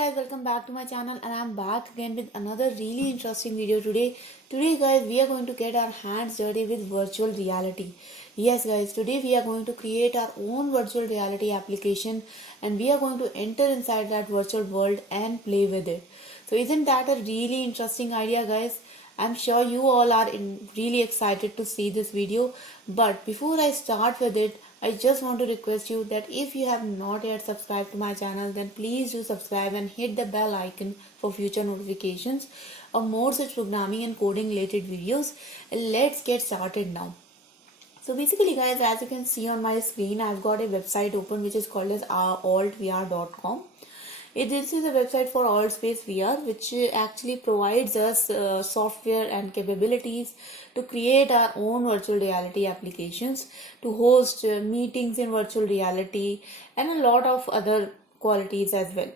Guys, welcome back to my channel, and I'm back again with another really interesting video today guys, we are going to get our hands dirty with virtual reality. Yes guys, today we are going to create our own virtual reality application, and we are going to enter inside that virtual world and play with it. So isn't that a really interesting idea, guys? I'm sure you all are really excited to see this video. But before I start with it, I just want to request you that if you have not yet subscribed to my channel, then please do subscribe and hit the bell icon for future notifications of more such programming and coding related videos. And let's get started now. So basically guys, as you can see on my screen, I've got a website open which is called as altvr.com. This is a website for Altspace VR, which actually provides us software and capabilities to create our own virtual reality applications, to host meetings in virtual reality, and a lot of other qualities as well.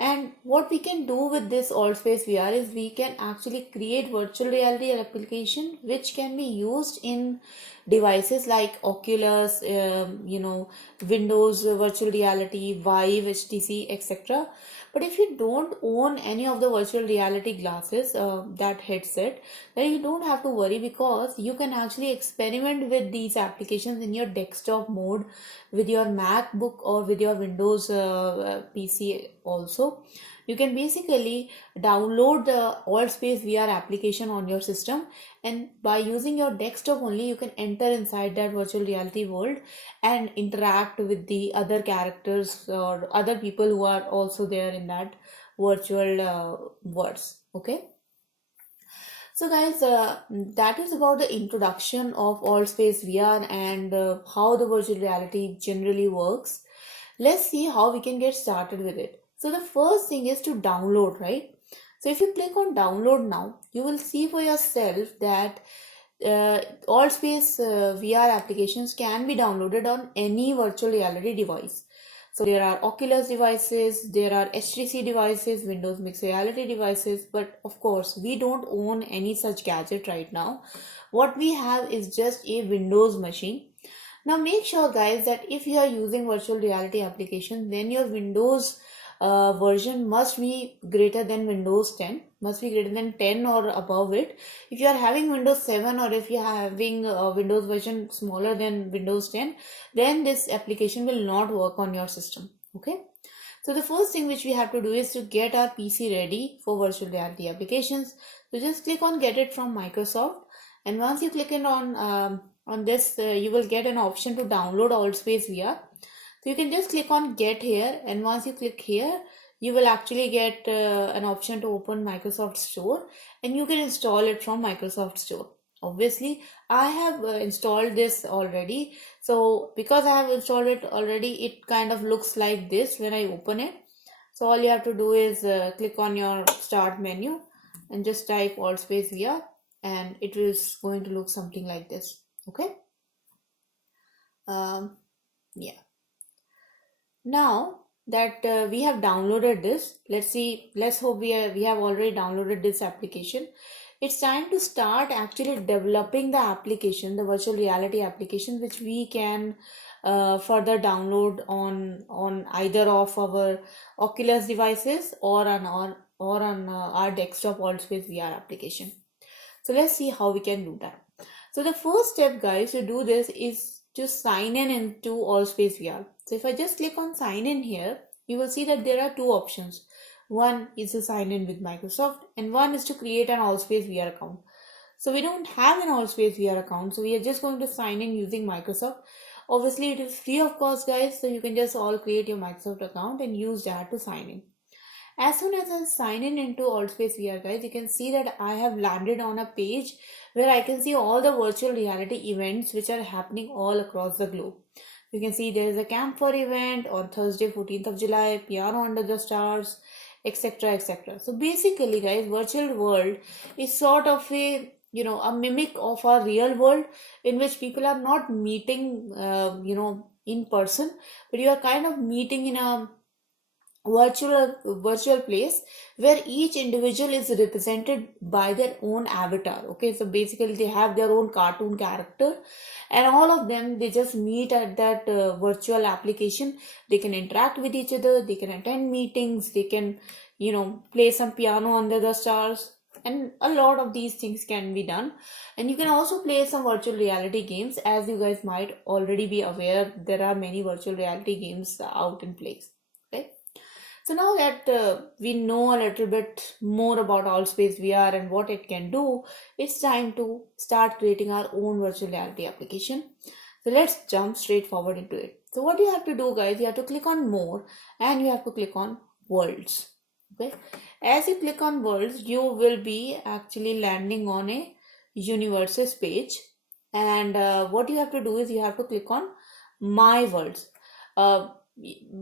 And what we can do with this Altspace VR is we can actually create virtual reality application which can be used in devices like Oculus, Windows virtual reality, Vive, HTC, etc. But if you don't own any of the virtual reality glasses, that headset, then you don't have to worry, because you can actually experiment with these applications in your desktop mode with your MacBook or with your Windows PC also. You can basically download the Altspace VR application on your system, and by using your desktop only, you can enter inside that virtual reality world and interact with the other characters or other people who are also there in that virtual worlds. Okay. So guys, that is about the introduction of Altspace VR and how the virtual reality generally works. Let's see how we can get started with it. So the first thing is to download, right? So if you click on download now, you will see for yourself that Altspace VR applications can be downloaded on any virtual reality device. So there are Oculus devices, there are HTC devices, Windows Mixed Reality devices, but of course we don't own any such gadget right now. What we have is just a Windows machine. Now make sure guys that if you are using virtual reality application, then your Windows version must be greater than Windows 10, must be greater than 10 or above it. If you are having Windows 7, or if you are having a Windows version smaller than Windows 10, then this application will not work on your system. Okay. So the first thing which we have to do is to get our PC ready for virtual reality applications. So just click on get it from Microsoft, and once you click in on this, you will get an option to download Altspace VR. So you can just click on get here, and once you click here, you will actually get an option to open Microsoft Store, and you can install it from Microsoft Store. Obviously, I have installed this already. So because I have installed it already, it kind of looks like this when I open it. So all you have to do is click on your start menu and just type Altspace VR, and it is going to look something like this. Okay. Yeah. Now that we have downloaded this, let's hope we have already downloaded this application. It's time to start actually developing the application, the virtual reality application, which we can further download on either of our Oculus devices or on our desktop Altspace VR application. So let's see how we can do that. So the first step, guys, to do this is to sign in into Altspace VR. So if I just click on sign in here, you will see that there are two options. One is to sign in with Microsoft, and one is to create an Altspace VR account. So we don't have an Altspace VR account, so we are just going to sign in using Microsoft. Obviously, it is free of cost, guys, so you can just all create your Microsoft account and use that to sign in. As soon as I sign in into Altspace VR, guys, you can see that I have landed on a page where I can see all the virtual reality events which are happening all across the globe. You can see there is a campfire event on Thursday, 14th of July, piano under the stars, etc., etc. So basically, guys, virtual world is sort of a mimic of our real world, in which people are not meeting in person, but you are kind of meeting in a virtual place where each individual is represented by their own avatar. Okay, so basically they have their own cartoon character, and all of them, they just meet at that virtual application. They can interact with each other, they can attend meetings, they can, play some piano under the stars, and a lot of these things can be done. And you can also play some virtual reality games. As you guys might already be aware, there are many virtual reality games out in place. Okay, so now that we know a little bit more about Altspace VR and what it can do, it's time to start creating our own virtual reality application. So let's jump straight forward into it. So what you have to do, guys, you have to click on more and you have to click on worlds. Okay, as you click on worlds, you will be actually landing on a universes page, and what you have to do is you have to click on my worlds. uh,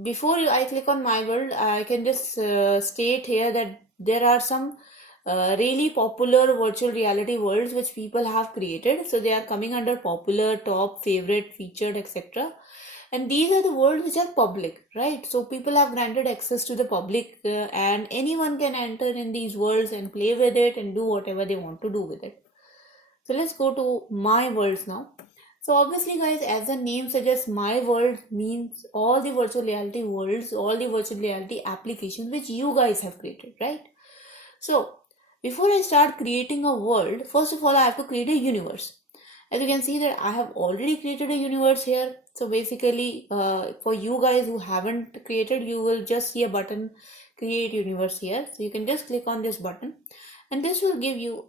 Before I click on my world, I can just state here that there are some really popular virtual reality worlds which people have created. So they are coming under popular, top, favorite, featured, etc. And these are the worlds which are public, right? So people have granted access to the public, and anyone can enter in these worlds and play with it and do whatever they want to do with it. So let's go to my worlds now. So obviously, guys, as the name suggests, my world means all the virtual reality worlds, all the virtual reality applications which you guys have created, right? So before I start creating a world, first of all, I have to create a universe. As you can see that I have already created a universe here. So basically, for you guys who haven't created, you will just see a button, create universe here. So you can just click on this button, and this will give you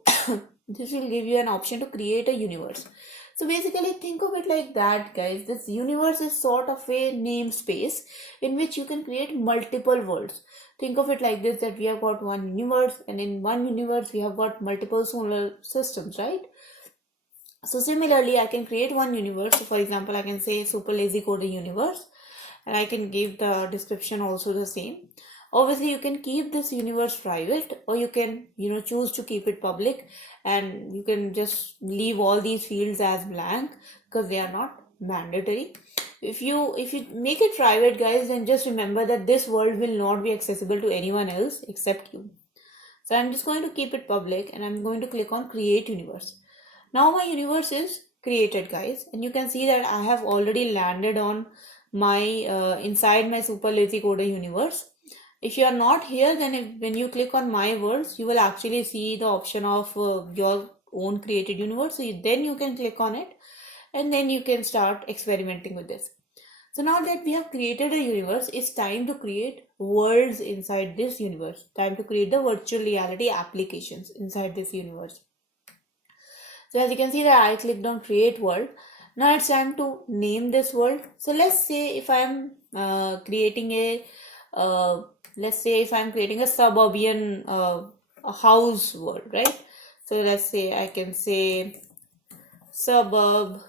this will give you an option to create a universe. So basically, think of it like that, guys. This universe is sort of a namespace in which you can create multiple worlds. Think of it like this, that we have got one universe, and in one universe we have got multiple solar systems, right? So similarly, I can create one universe. So for example, I can say super lazy coder universe, and I can give the description also the same. Obviously, you can keep this universe private, or you can, choose to keep it public, and you can just leave all these fields as blank because they are not mandatory. If you make it private, guys, then just remember that this world will not be accessible to anyone else except you. So I'm just going to keep it public, and I'm going to click on create universe. Now my universe is created, guys, and you can see that I have already landed on my inside my super lazy coder universe. If you are not here, then when you click on my worlds, you will actually see the option of your own created universe. So then you can click on it, and then you can start experimenting with this. So now that we have created a universe, it's time to create worlds inside this universe. Time to create the virtual reality applications inside this universe. So as you can see that I clicked on create world. Now it's time to name this world. So let's say if I'm creating a suburban a house world, right? So let's say I can say suburb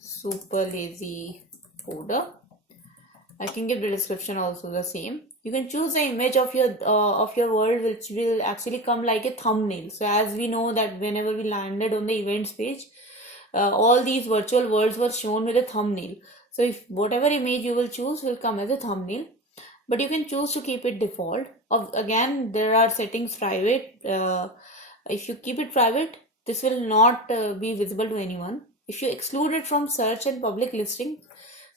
super lazy coder. I can give the description also the same. You can choose the image of your world, which will actually come like a thumbnail. So as we know that whenever we landed on the events page, all these virtual worlds were shown with a thumbnail. So if whatever image you will choose will come as a thumbnail, but you can choose to keep it default. Again, there are settings private. If you keep it private, this will not be visible to anyone. If you exclude it from search and public listing,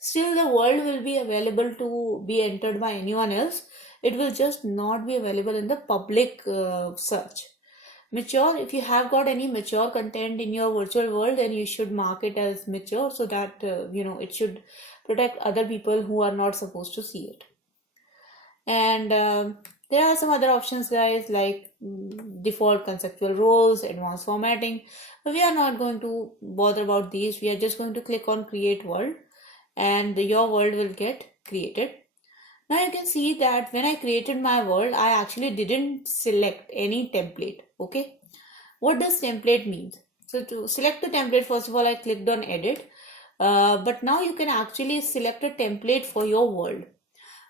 still the world will be available to be entered by anyone else. It will just not be available in the public search. Mature, if you have got any mature content in your virtual world, then you should mark it as mature, so that it should protect other people who are not supposed to see it. And there are some other options, guys, like default conceptual roles, advanced formatting, but we are not going to bother about these. We are just going to click on create world, and your world will get created. Now you can see that when I created my world, I actually didn't select any template. Okay, what does template mean? So to select the template, first of all, I clicked on edit, but now you can actually select a template for your world.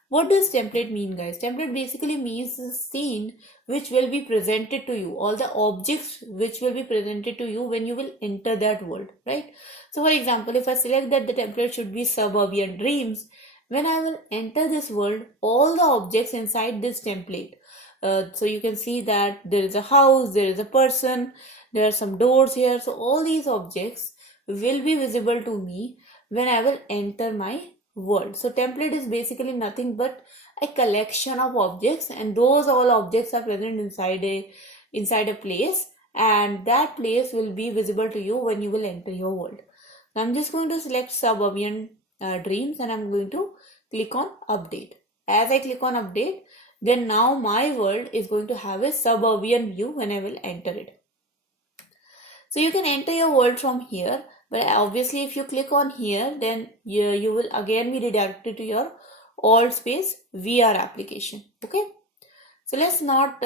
What does template mean, guys? Template basically means the scene which will be presented to you, all the objects which will be presented to you when you will enter that world, right? So for example, if I select that the template should be suburban dreams, When I will enter this world, all the objects inside this template, so you can see that there is a house, there is a person, there are some doors here. So all these objects will be visible to me when I will enter my world. So template is basically nothing but a collection of objects, and those all objects are present inside a place, and that place will be visible to you when you will enter your world. Now I'm just going to select suburban dreams, and I'm going to click on update. As I click on update, then now my world is going to have a suburban view when I will enter it. So you can enter your world from here, but obviously if you click on here, then you will again be redirected to your Altspace VR application. Okay, so let's not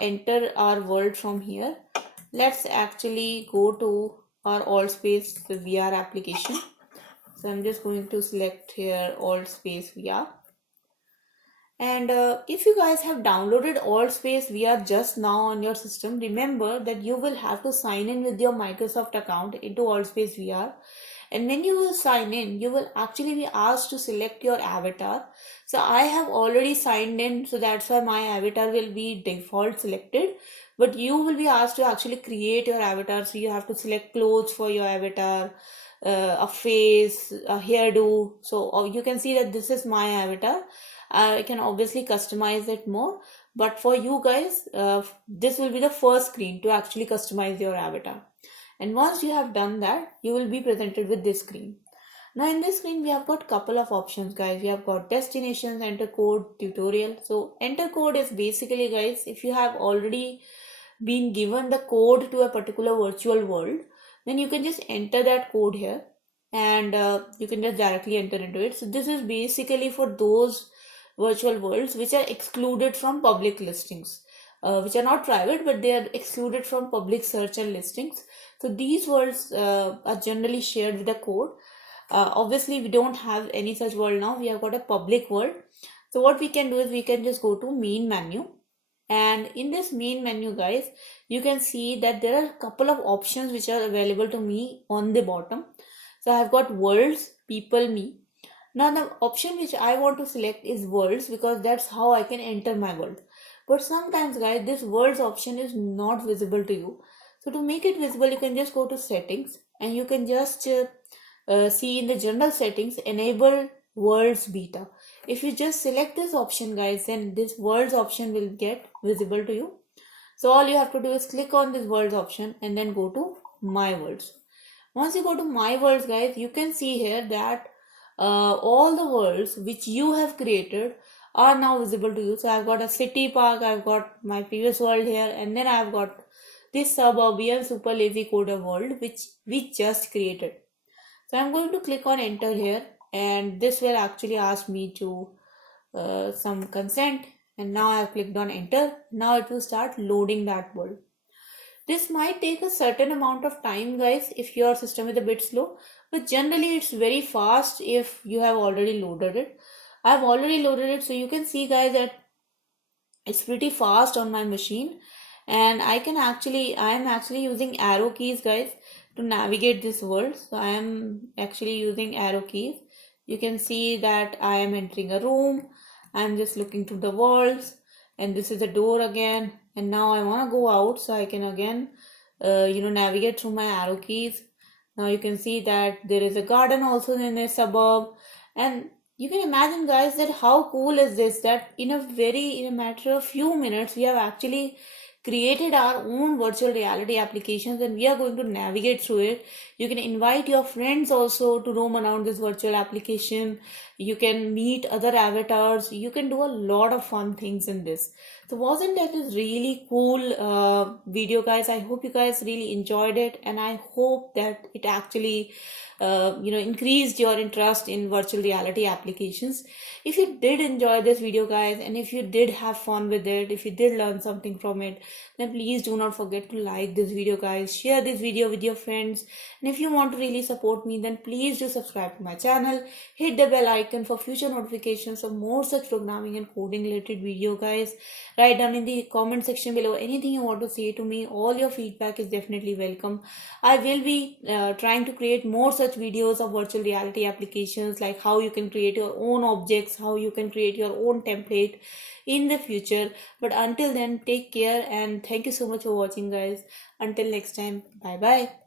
enter our world from here. Let's actually go to our Altspace VR application. So I'm just going to select here Altspace VR. And if you guys have downloaded Altspace VR just now on your system, remember that you will have to sign in with your Microsoft account into Altspace VR. And when you will sign in, you will actually be asked to select your avatar. So I have already signed in, so that's why my avatar will be default selected. But you will be asked to actually create your avatar. So you have to select clothes for your avatar, a face, a hairdo. So you can see that this is my avatar. I can obviously customize it more, but for you guys, this will be the first screen to actually customize your avatar. And once you have done that, you will be presented with this screen. Now in this screen, we have got couple of options, guys. We have got destinations, enter code, tutorial. So enter code is basically, guys, if you have already been given the code to a particular virtual world, then you can just enter that code here, and you can just directly enter into it. So this is basically for those virtual worlds which are excluded from public listings, which are not private, but they are excluded from public search and listings. So these worlds are generally shared with a code. Obviously we don't have any such world now. We have got a public world. So what we can do is we can just go to main menu, and in this main menu, guys, you can see that there are a couple of options which are available to me on the bottom. So I have got worlds, people, me. Now the option which I want to select is worlds, because that's how I can enter my world. But sometimes, guys, this worlds option is not visible to you. So to make it visible, you can just go to settings, and you can just see in the general settings, enable worlds beta. If you just select this option, guys, then this worlds option will get visible to you. So all you have to do is click on this worlds option and then go to my worlds. Once you go to my worlds, guys, you can see here that all the worlds which you have created are now visible to you. So I've got a city park, I've got my previous world here, and then I've got this suburban super lazy coder world which we just created. So I'm going to click on enter here, and this will actually ask me to some consent, and now I've clicked on enter. Now it will start loading that world. This might take a certain amount of time, guys, if your system is a bit slow, but generally it's very fast if you have already loaded it. I've already loaded it, so you can see, guys, that it's pretty fast on my machine, and I am actually using arrow keys, guys, to navigate this world. So I am actually using arrow keys. You can see that I am entering a room. I'm just looking through the walls, and this is the door again, and now I want to go out, so I can again navigate through my arrow keys. Now you can see that there is a garden also in a suburb, and you can imagine, guys, that how cool is this, that in a matter of few minutes we have actually created our own virtual reality applications, and we are going to navigate through it. You can invite your friends also to roam around this virtual application. You can meet other avatars. You can do a lot of fun things in this. So wasn't that a really cool video, guys? I hope you guys really enjoyed it, and I hope that it actually increased your interest in virtual reality applications. If you did enjoy this video, guys, and if you did have fun with it, if you did learn something from it, then please do not forget to like this video, guys. Share this video with your friends, and if you want to really support me, then please do subscribe to my channel, hit the bell icon icon for future notifications of more such programming and coding related video, guys. Write down in the comment section below anything you want to say to me. All your feedback is definitely welcome. I will be trying to create more such videos of virtual reality applications, like how you can create your own objects, how you can create your own template in the future. But until then, take care and thank you so much for watching, guys. Until next time, bye bye.